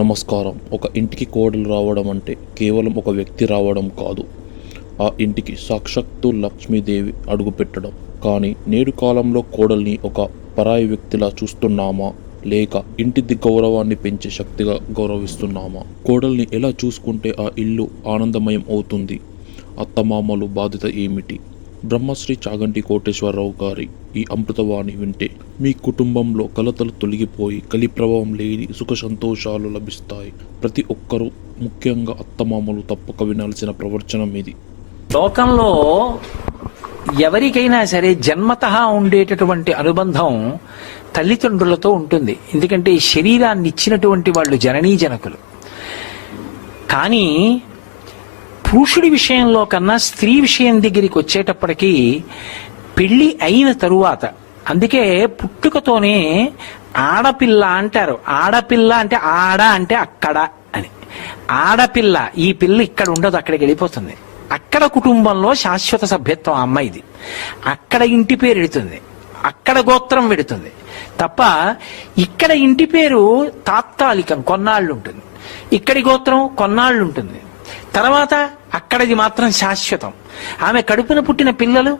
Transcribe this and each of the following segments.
నమస్కారం. ఒక ఇంటికి కోడలు రావడం అంటే కేవలం ఒక వ్యక్తి రావడం కాదు. ఆ ఇంటికి సాక్షాత్తు లక్ష్మీదేవి అడుగుపెట్టడం. కానీ నేడు కాలంలో కోడల్ని ఒక పరాయి వ్యక్తిలా చూస్తున్నామా, లేక ఇంటి గౌరవాన్ని పెంచే శక్తిగా గౌరవిస్తున్నామా? కోడల్ని ఎలా చూసుకుంటే ఆ ఇల్లు ఆనందమయం అవుతుంది? అత్తమామలు బాధ్యత ఏమిటి? బ్రహ్మశ్రీ చాగంటి కోటేశ్వరరావు గారి ఈ అమృతవాణి వింటే మీ కుటుంబంలో కలతలు తొలగిపోయి కలి ప్రభావం లేని సుఖ సంతోషాలు లభిస్తాయి. ప్రతి ఒక్కరూ, ముఖ్యంగా అత్తమామలు తప్పక వినాల్సిన ప్రవచనం ఇది. లోకంలో ఎవరికైనా సరే జన్మతః ఉండేటటువంటి అనుబంధం తల్లిదండ్రులతో ఉంటుంది. ఎందుకంటే ఈ శరీరాన్ని ఇచ్చినటువంటి వాళ్ళు జననీ జనకులు. కానీ పురుషుడి విషయంలో కన్నా స్త్రీ విషయం దగ్గరికి వచ్చేటప్పటికీ పెళ్లి అయిన తరువాత, అందుకే పుట్టుకతోనే ఆడపిల్ల అంటారు. ఆడపిల్ల అంటే ఆడ అంటే అక్కడ అని. ఆడపిల్ల, ఈ పిల్ల ఇక్కడ ఉండదు, అక్కడికి వెళ్ళిపోతుంది. అక్కడ కుటుంబంలో శాశ్వత సభ్యత్వం అమ్మాయిది. అక్కడ ఇంటి పేరు ఎడుతుంది, అక్కడ గోత్రం పెడుతుంది తప్ప ఇక్కడ ఇంటి పేరు తాత్కాలికం, కొన్నాళ్ళు ఉంటుంది. ఇక్కడి గోత్రం కొన్నాళ్ళు ఉంటుంది. తర్వాత అక్కడిది మాత్రం శాశ్వతం. ఆమె కడుపున పుట్టిన పిల్లలు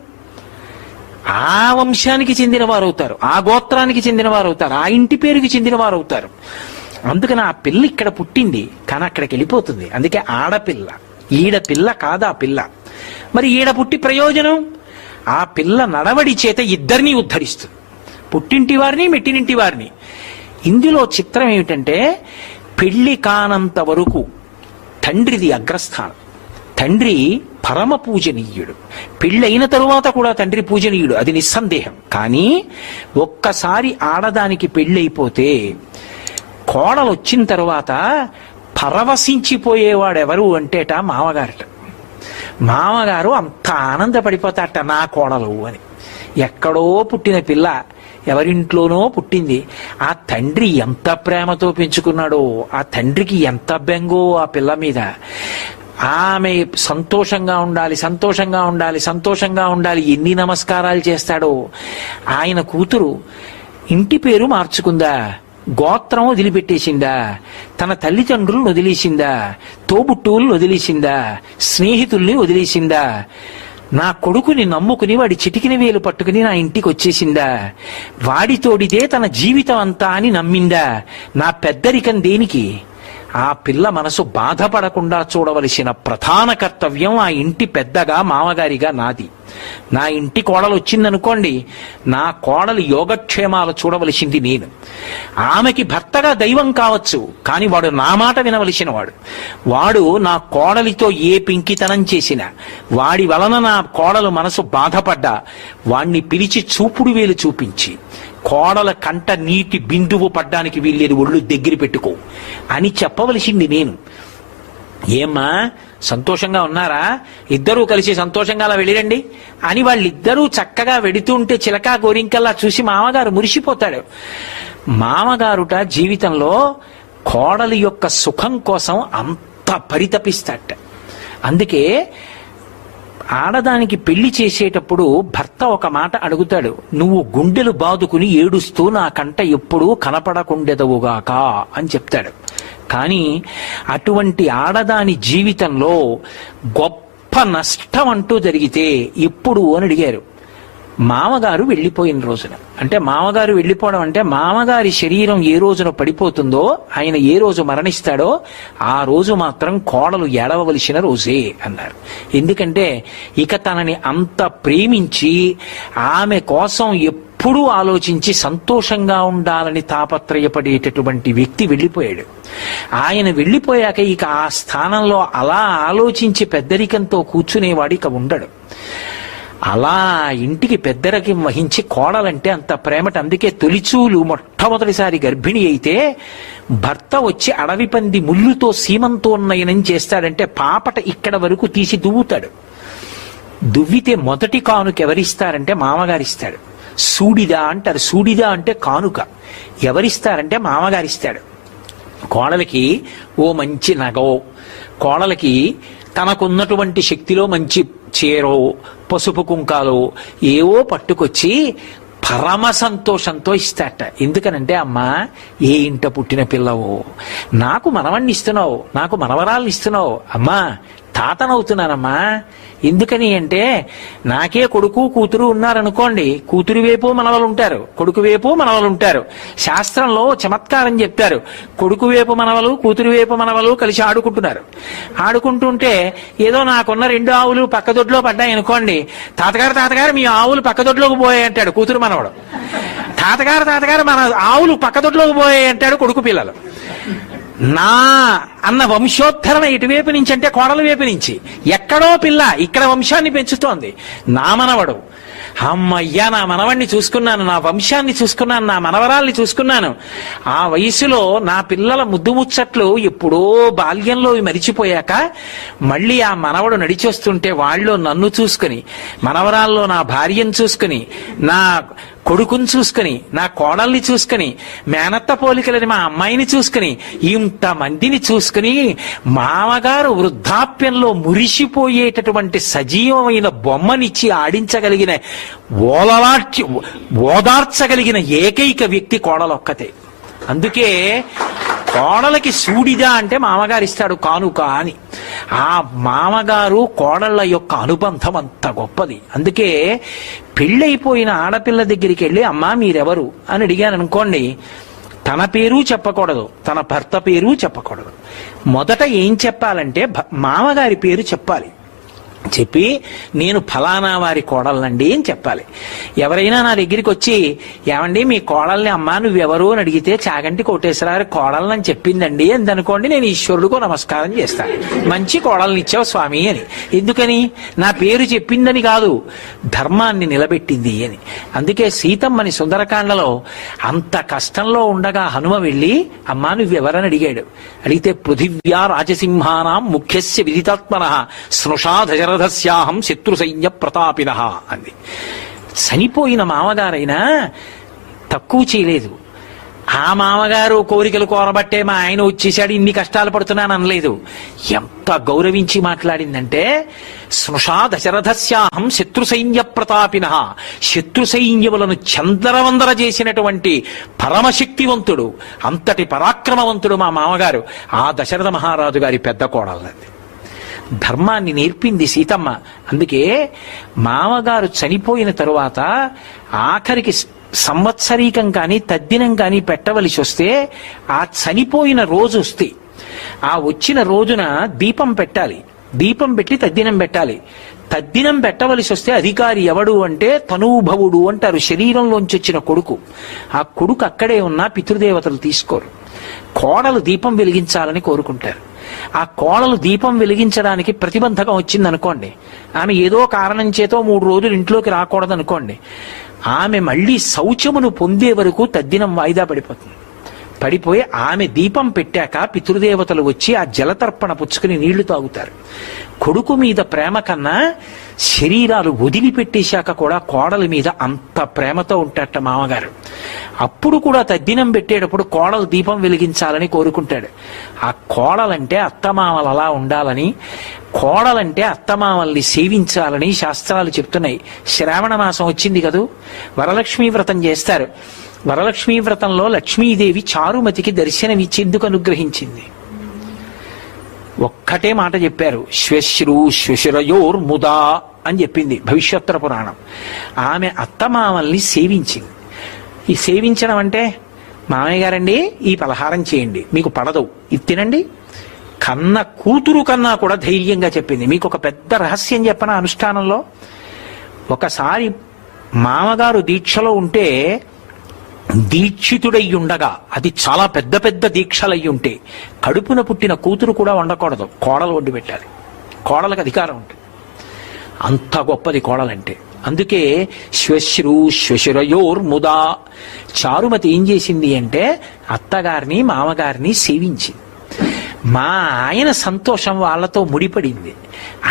ఆ వంశానికి చెందిన వారు అవుతారు, ఆ గోత్రానికి చెందిన వారు అవుతారు, ఆ ఇంటి పేరుకి చెందిన వారు అవుతారు. అందుకని ఆ పిల్ల ఇక్కడ పుట్టింది, కానీ అక్కడికి వెళ్ళిపోతుంది. అందుకే ఆడపిల్ల. ఈడ పిల్ల కాదు ఆ పిల్ల. మరి ఈడ పుట్టి ప్రయోజనం? ఆ పిల్ల నడవడి చేత ఇద్దరినీ ఉద్ధరిస్తుంది, పుట్టింటి వారిని మెట్టినింటి వారిని. ఇందులో చిత్రం ఏమిటంటే పెళ్లి కానంత వరకు తండ్రిది అగ్రస్థానం. తండ్రి పరమ పూజనీయుడు. పెళ్ళైన తరువాత కూడా తండ్రి పూజనీయుడు, అది నిస్సందేహం. కానీ ఒక్కసారి ఆడదానికి పెళ్ళైపోతే కోడలు వచ్చిన తరువాత పరవశించిపోయేవాడెవరు అంటేట మామగారట. మామగారు అంత ఆనందపడిపోతాట, నా కోడలు అని. ఎక్కడో పుట్టిన పిల్ల, ఎవరింట్లోనో పుట్టింది. ఆ తండ్రి ఎంత ప్రేమతో పెంచుకున్నాడో, ఆ తండ్రికి ఎంత బెంగో ఆ పిల్ల మీద. ఆమె సంతోషంగా ఉండాలి, సంతోషంగా ఉండాలి, సంతోషంగా ఉండాలి, ఎన్ని నమస్కారాలు చేస్తాడో. ఆయన కూతురు ఇంటి పేరు మార్చుకుందా, గోత్రం వదిలిపెట్టేసిందా, తన తల్లిదండ్రులను వదిలేసిందా, తోబుట్టువులను వదిలేసిందా, స్నేహితుల్ని వదిలేసిందా, నా కొడుకుని నమ్ముకుని వాడి చిటికిన వేలు పట్టుకుని నా ఇంటికి వచ్చేసిందా, వాడితోడిదే తన జీవితం అంతా అని నమ్మిందా? నా పెద్దరికం దేనికి? ఆ పిల్ల మనసు బాధపడకుండా చూడవలసిన ప్రధాన కర్తవ్యం ఆ ఇంటి పెద్దగా, మామగారిగా నాది. నా ఇంటి కోడలు వచ్చిందనుకోండి, నా కోడలు యోగక్షేమాలు చూడవలసింది నేను. ఆమెకి భర్తగా దైవం కావచ్చు, కానీ వాడు నా మాట వినవలసిన వాడు. వాడు నా కోడలితో ఏ పింకితనం చేసినా, వాడి వలన నా కోడలు మనసు బాధపడ్డా, వాణ్ణి పిలిచి చూపుడు వేలు చూపించి, కోడల కంట నీటి బిందువు పడ్డానికి వీల్లేదు, ఒళ్ళు దగ్గర పెట్టుకో అని చెప్పవలసింది నేను. ఏమ్మా సంతోషంగా ఉన్నారా, ఇద్దరూ కలిసి సంతోషంగా అలా వెళ్ళిరండి అని వాళ్ళిద్దరూ చక్కగా వెడుతుంటే చిలకా గోరింకల్లా చూసి మామగారు మురిసిపోతాడు. మామగారుట జీవితంలో కోడలి యొక్క సుఖం కోసం అంత పరితపిస్తాట. అందుకే ఆడదానికి పెళ్లి చేసేటప్పుడు భర్త ఒక మాట అడుగుతాడు, నువ్వు గుండెలు బాదుకుని ఏడుస్తూ నా కంట ఎప్పుడూ కనపడకుండెదవుగాక అని చెప్తాడు. కానీ అటువంటి ఆడదాని జీవితంలో గొప్ప నష్టం అంటూ జరిగితే ఎప్పుడు అని అడిగారు. మామగారు వెళ్ళిపోయిన రోజున. అంటే మామగారు వెళ్ళిపోవడం అంటే మామగారి శరీరం ఏ రోజున పడిపోతుందో, ఆయన ఏ రోజు మరణిస్తాడో ఆ రోజు మాత్రం కోడలు ఏడవలసిన రోజే అన్నారు. ఎందుకంటే ఇక తనని అంత ప్రేమించి ఆమె కోసం ఎప్పుడూ ఆలోచించి సంతోషంగా ఉండాలని తాపత్రయపడేటటువంటి వ్యక్తి వెళ్ళిపోయాడు. ఆయన వెళ్ళిపోయాక ఇక ఆ స్థానంలో అలా ఆలోచించి పెద్దరికంతో కూర్చునేవాడు ఇక ఉండడు. అలా ఇంటికి పెద్దరికం వహించి కోడలంటే అంత ప్రేమట. అందుకే తొలిచూలు మొట్టమొదటిసారి గర్భిణి అయితే భర్త వచ్చి అడవి పంది ముళ్ళుతో సీమంతో ఉన్నయనం చేస్తాడంటే పాపట ఇక్కడ వరకు తీసి దువ్వుతాడు. దువ్వితే మొదటి కానుక ఎవరిస్తారంటే మామగారిస్తాడు. సూడిదా అంటారు. సూడిదా అంటే కానుక. ఎవరిస్తారంటే మామగారిస్తాడు. కోడలికి ఓ మంచి నగో, కోడలికి తనకున్నటువంటి శక్తిలో మంచి చీరో, పసుపు కుంకాలో ఏవో పట్టుకొచ్చి పరమ సంతోషంతో ఇస్తాట. ఎందుకనంటే, అమ్మా, ఏ ఇంట పుట్టిన పిల్లవో, నాకు మనవణ్ణి ఇస్తున్నావు, నాకు మనవరాల్ని ఇస్తున్నావు, అమ్మా తాతనవుతున్నానమ్మా. ఎందుకని అంటే, నాకే కొడుకు కూతురు ఉన్నారనుకోండి, కూతురు వైపు మనవలు ఉంటారు, కొడుకు వైపు మనవలు ఉంటారు. శాస్త్రంలో చమత్కారం చెప్తారు. కొడుకు వైపు మనవలు, కూతురు వైపు మనవలు కలిసి ఆడుకుంటున్నారు. ఆడుకుంటుంటే ఏదో నాకున్న 2 ఆవులు పక్కదొడ్లో పడ్డాయి అనుకోండి, తాతగారు మీ ఆవులు పక్కదొడ్లోకి పోయాయి అంటాడు కూతురు మనవడు. తాతగారు మన ఆవులు పక్కదొడ్లోకి పోయాయి అంటాడు కొడుకు పిల్లలు. నా అన్న వంశోద్ధరణ ఇటువైపు నుంచి అంటే కోడల వైపు నుంచి. ఎక్కడో పిల్ల ఇక్కడ వంశాన్ని పెంచుతోంది, నా మనవడు. అమ్మయ్యా, నా మనవణ్ణి చూసుకున్నాను, నా వంశాన్ని చూసుకున్నాను, నా మనవరాల్ని చూసుకున్నాను. ఆ వయసులో నా పిల్లల ముద్దు ముచ్చట్లు ఎప్పుడో బాల్యంలో మరిచిపోయాక మళ్ళీ ఆ మనవడు నడిచొస్తుంటే వాళ్ళు నన్ను చూసుకుని, మనవరాల్లో నా భార్యను చూసుకుని, నా కొడుకుని చూసుకుని, నా కోడల్ని చూసుకుని, మేనత్త పోలికలని మా అమ్మాయిని చూసుకుని, ఇంతమందిని చూసుకుని మామగారు వృద్ధాప్యంలో మురిసిపోయేటటువంటి సజీవమైన బొమ్మనిచ్చి ఆడించగలిగిన, ఓదార్చగలిగిన ఏకైక వ్యక్తి కోడలొక్కతే. అందుకే కోడలకి సూడిదా అంటే మామగారు ఇస్తాడు కానుక అని. ఆ మామగారు కోడళ్ళ యొక్క అనుబంధం అంత గొప్పది. అందుకే పెళ్ళైపోయిన ఆడపిల్ల దగ్గరికి వెళ్ళి, అమ్మా మీరెవరు అని అడిగాను అనుకోండి, తన పేరు చెప్పకూడదు, తన భర్త పేరు చెప్పకూడదు. మొదట ఏం చెప్పాలంటే మామగారి పేరు చెప్పాలి. చెప్పి, నేను ఫలానా వారి కోడళ్ళండి అని చెప్పాలి. ఎవరైనా నా దగ్గరికి వచ్చి, ఏమండి మీ కోడల్ని అమ్మా నువ్వెవరు అని అడిగితే, చాగంటి కోటేశ్వరరావు కోడళ్ళని చెప్పిందండి అని అనుకోండి, నేను ఈశ్వరుడికో నమస్కారం చేస్తాను, మంచి కోడల్ని ఇచ్చావు స్వామి అని. ఎందుకని? నా పేరు చెప్పిందని కాదు, ధర్మాన్ని నిలబెట్టింది అని. అందుకే సీతమ్మని సుందరకాండలో అంత కష్టంలో ఉండగా హనుమ వెళ్ళి, అమ్మా నువ్వెవరని అడిగాడు. అడిగితే, పృథివ్యా రాజసింహానాం ముఖ్యస్య విదితాత్మనః స్నుషా దశరథస్యాహం శత్రు సైన్య ప్రతాపినః అంది. చనిపోయిన మామగారైనా తక్కువ చేయలేదు. ఆ మామగారు కోరికలు కోరబట్టే మా ఆయన వచ్చేసాడు, ఇన్ని కష్టాలు పడుతున్నాను అనలేదు. ఎంత గౌరవించి మాట్లాడిందంటే, స్నుషా దశరథస్యాహం శత్రు సైన్య ప్రతాపినః, శత్రు సైన్యములను చందరవందర చేసినటువంటి పరమశక్తివంతుడు, అంతటి పరాక్రమవంతుడు మా మామగారు. ఆ దశరథ మహారాజు గారి పెద్ద కోడళ్ళది. ధర్మాన్ని నేర్పింది సీతమ్మ. అందుకే మామగారు చనిపోయిన తరువాత ఆఖరికి సంవత్సరీకం కానీ తద్దినం కానీ పెట్టవలసి వస్తే, ఆ చనిపోయిన రోజు వస్తే, ఆ వచ్చిన రోజున దీపం పెట్టాలి. దీపం పెట్టి తద్దినం పెట్టాలి. తద్దినం పెట్టవలసి వస్తే అధికారి ఎవడు అంటే తనూభవుడు అంటారు, శరీరంలోంచి వచ్చిన కొడుకు. ఆ కొడుకు అక్కడే ఉన్నా పితృదేవతలు తీసుకోరు. కోడలు దీపం వెలిగించాలని కోరుకుంటారు. ఆ కోడలు దీపం వెలిగించడానికి ప్రతిబంధకం వచ్చిందనుకోండి, ఆమె ఏదో కారణం చేతో 3 రోజులు ఇంట్లోకి రాకూడదు అనుకోండి, ఆమె మళ్ళీ శౌచమును పొందే వరకు తద్దినం వాయిదా పడిపోతుంది. పడిపోయి ఆమె దీపం పెట్టాక పితృదేవతలు వచ్చి ఆ జలతర్పణ పుచ్చుకుని నీళ్లు తాగుతారు. కొడుకు మీద ప్రేమ కన్నా శరీరాలు వదిలిపెట్టేశాక కూడా కోడలి మీద అంత ప్రేమతో ఉంటాట మామగారు. అప్పుడు కూడా తద్దినం పెట్టేటప్పుడు కోడలు దీపం వెలిగించాలని కోరుకుంటాడు. ఆ కోడలంటే అత్తమామలు అలా ఉండాలని, కోడలంటే అత్తమామల్ని సేవించాలని శాస్త్రాలు చెప్తున్నాయి. శ్రావణ మాసం వచ్చింది కదూ, వరలక్ష్మీ వ్రతం చేస్తారు. వరలక్ష్మీ వ్రతంలో లక్ష్మీదేవి చారుమతికి దర్శనమిచ్చేందుకు అనుగ్రహించింది. ఒక్కటే మాట చెప్పారు, శ్వశ్రు శ్వశురయోర్ముదా అని చెప్పింది భవిష్యోత్తర పురాణం. ఆమె అత్తమామల్ని సేవించింది. ఈ సేవించడం అంటే, మామయ్య గారండి ఈ పలహారం చేయండి, మీకు పడదు, ఇది తినండి, కన్న కూతురు కన్నా కూడా ధైర్యంగా చెప్పింది. మీకు ఒక పెద్ద రహస్యం చెప్పన అనుష్ఠానంలో. ఒకసారి మామగారు దీక్షలో ఉంటే, దీక్షితుడై ఉండగా, అది చాలా పెద్ద పెద్ద దీక్షలయ్యి ఉంటే, కడుపున పుట్టిన కూతురు కూడా వండకూడదు, కోడలు వండి పెట్టాలి. కోడలకు అధికారం ఉంటుంది. అంత గొప్పది కోడలంటే. అందుకే శ్వశ్రు శ్వశురయోర్ముదా. చారుమతి ఏం చేసింది అంటే, అత్తగారిని మామగారిని సేవించింది. మా ఆయన సంతోషం వాళ్ళతో ముడిపడింది.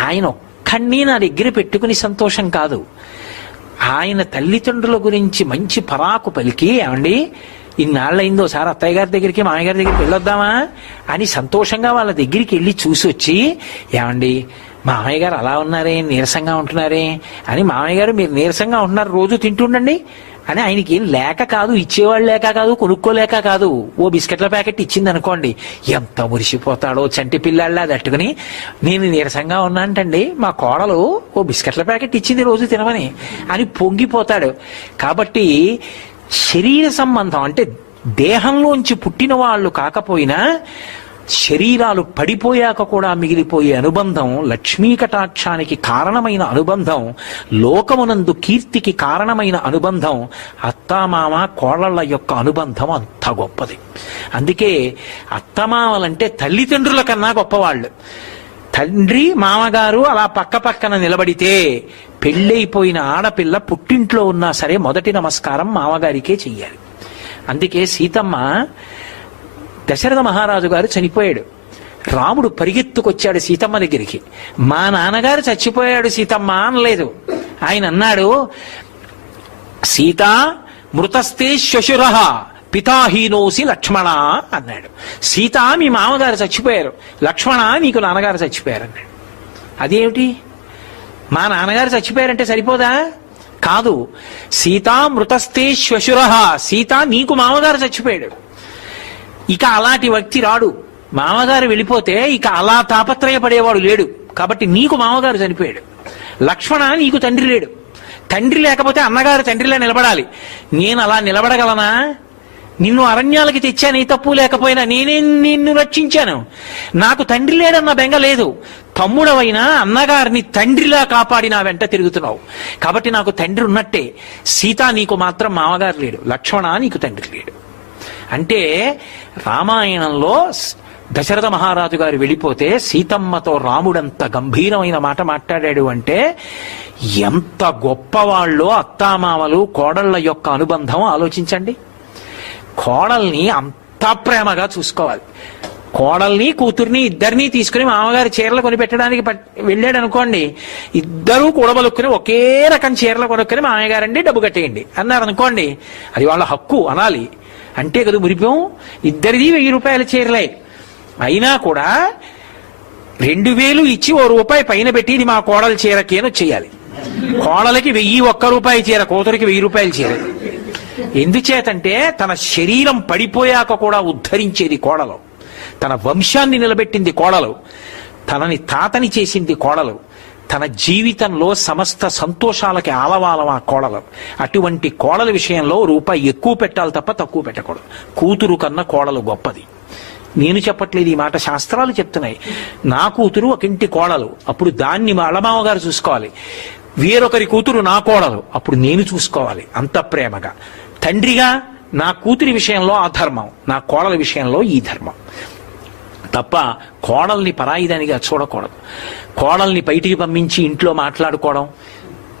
ఆయన ఒక్కడిని నా దగ్గర పెట్టుకుని సంతోషం కాదు, ఆయన తల్లిదండ్రుల గురించి మంచి పరాకు పలికి, ఏమండి ఇన్నాళ్ళైందో సార్ అత్తయ్య గారి దగ్గరికి మామయ్య గారి దగ్గరికి వెళ్ళొద్దామా అని సంతోషంగా వాళ్ళ దగ్గరికి వెళ్ళి చూసి వచ్చి, ఏమండి మామయ్య గారు అలా ఉన్నారే, నీరసంగా ఉంటున్నారే అని, మామయ్య గారు మీరు నీరసంగా ఉంటున్నారు, రోజు తింటుండండి అని ఆయనకి ఏం లేక కాదు, ఇచ్చేవాళ్ళు లేక కాదు, కొనుక్కోలేక కాదు. ఓ బిస్కెట్ల ప్యాకెట్ ఇచ్చింది అనుకోండి, ఎంత మురిసిపోతాడో చంటి పిల్లాళ్ళ తట్టుకుని. నేను నీరసంగా ఉన్నానంటండి, మా కోడలు ఓ బిస్కెట్ల ప్యాకెట్ ఇచ్చింది రోజు తినమని అని పొంగిపోతాడు. కాబట్టి శరీర సంబంధం అంటే దేహంలోంచి పుట్టిన వాళ్ళు కాకపోయినా శరీరాలు పడిపోయాక కూడా మిగిలిపోయే అనుబంధం, లక్ష్మీ కటాక్షానికి కారణమైన అనుబంధం, లోకమునందు కీర్తికి కారణమైన అనుబంధం, అత్తామామ కోడళ్ల యొక్క అనుబంధం అంత గొప్పది. అందుకే అత్తమామలంటే తల్లిదండ్రుల కన్నా గొప్పవాళ్ళు. తండ్రి మామగారు అలా పక్క పక్కన నిలబడితే పెళ్ళైపోయిన ఆడపిల్ల పుట్టింట్లో ఉన్నా సరే మొదటి నమస్కారం మామగారికే చెయ్యాలి. అందుకే సీతమ్మ, దశరథ మహారాజు గారు చనిపోయాడు, రాముడు పరిగెత్తుకొచ్చాడు సీతమ్మ దగ్గరికి. మా నాన్నగారు చచ్చిపోయాడు సీతమ్మ అనలేదు. ఆయన అన్నాడు, సీత మృతస్తే శ్వశుర పితాహీనోసి లక్ష్మణ అన్నాడు. సీత మీ మామగారు చచ్చిపోయారు, లక్ష్మణ నీకు నాన్నగారు చచ్చిపోయారు అన్నాడు. అదేమిటి, మా నాన్నగారు చచ్చిపోయారంటే సరిపోదా? కాదు, సీతా మృతస్తే శ్వశుర, సీత నీకు మామగారు చచ్చిపోయాడు. ఇక అలాంటి వ్యక్తి రాడు. మామగారు వెళ్ళిపోతే ఇక అలా తాపత్రయపడేవాడు లేడు. కాబట్టి నీకు మామగారు చనిపోయాడు. లక్ష్మణ నీకు తండ్రి లేడు. తండ్రి లేకపోతే అన్నగారు తండ్రిలా నిలబడాలి. నేను అలా నిలబడగలనా? నిన్ను అరణ్యాలకి తెచ్చాను, ఏ తప్పు లేకపోయినా నేనే నిన్ను రక్షించాను. నాకు తండ్రి లేడన్న బెంగ లేదు. తమ్ముడవైనా అన్నగారిని తండ్రిలా కాపాడి నా వెంట తిరుగుతున్నావు. కాబట్టి నాకు తండ్రి ఉన్నట్టే. సీత నీకు మాత్రం మామగారు లేడు, లక్ష్మణ నీకు తండ్రి లేడు. అంటే రామాయణంలో దశరథ మహారాజు గారు వెళ్ళిపోతే సీతమ్మతో రాముడంత గంభీరమైన మాట మాట్లాడాడు అంటే ఎంత గొప్పవాళ్ళో అత్తామామలు కోడళ్ల యొక్క అనుబంధం ఆలోచించండి. కోడల్ని అంత ప్రేమగా చూసుకోవాలి. కోడల్ని కూతుర్ని ఇద్దరినీ తీసుకుని మామగారి చీరలు కొనిపెట్టడానికి వెళ్ళాడు అనుకోండి, ఇద్దరూ కూడబలుక్కుని ఒకే రకం చీరలు కొనుక్కుని మామయ్యగారండి డబ్బు కట్టేయండి అన్నారు అనుకోండి, అది వాళ్ళ హక్కు అనాలి. అంటే కదా మురిపం. ఇద్దరిది 1000 రూపాయల చీరలే అయినా కూడా 2000 ఇచ్చి ₹1 పైన పెట్టి ఇది మా కోడల చీరకేనో చెయ్యాలి. కోడలకి 1001 రూపాయి చీర, కూతురికి 1000 రూపాయల చీర. ఎందుచేతంటే తన శరీరం పడిపోయాక కూడా ఉద్ధరించేది కోడలు, తన వంశాన్ని నిలబెట్టింది కోడలు, తనని తాతని చేసింది కోడలు, తన జీవితంలో సమస్త సంతోషాలకి ఆలవాలం ఆ కోడలు. అటువంటి కోడల విషయంలో రూపాయి ఎక్కువ పెట్టాలి తప్ప తక్కువ పెట్టకూడదు. కూతురు కన్నా కోడలు గొప్పది. నేను చెప్పట్లేదు ఈ మాట, శాస్త్రాలు చెప్తున్నాయి. నా కూతురు ఒక ఇంటి కోడలు, అప్పుడు దాన్ని మా అలమావగారు చూసుకోవాలి. వేరొకరి కూతురు నా కోడలు, అప్పుడు నేను చూసుకోవాలి అంత ప్రేమగా. తండ్రిగా నా కూతురి విషయంలో ఆ ధర్మం, నా కోడల విషయంలో ఈ ధర్మం తప్ప కోడల్ని పరాయిదానిగా చూడకూడదు. కోడల్ని బయటికి పంపించి ఇంట్లో మాట్లాడుకోవడం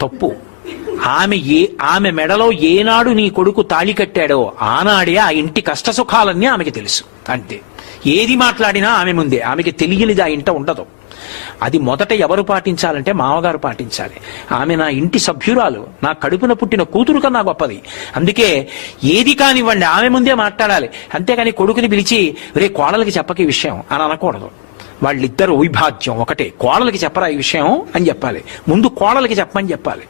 తప్పు. ఆమె మెడలో ఏనాడు నీ కొడుకు తాళి కట్టాడో ఆనాడే ఆ ఇంటి కష్టసుఖాలన్నీ ఆమెకి తెలుసు. అంతే. ఏది మాట్లాడినా ఆమె ముందే, ఆమెకి తెలియనిది ఆ ఇంట ఉండదు. అది మొదట ఎవరు పాటించాలంటే మామగారు పాటించాలి. ఆమె నా ఇంటి సభ్యురాలు, నా కడుపున పుట్టిన కూతురు కన్నా గొప్పది. అందుకే ఏది కానివ్వండి ఆమె ముందే మాట్లాడాలి. అంతేగాని కొడుకుని పిలిచి రే కోడలకి చెప్పక ఈ విషయం అని అనకూడదు. వాళ్ళిద్దరు వైభాగ్యం ఒకటే. కోడలకి చెప్పరా ఈ విషయం అని చెప్పాలి, ముందు కోడలకి చెప్పమని చెప్పాలి.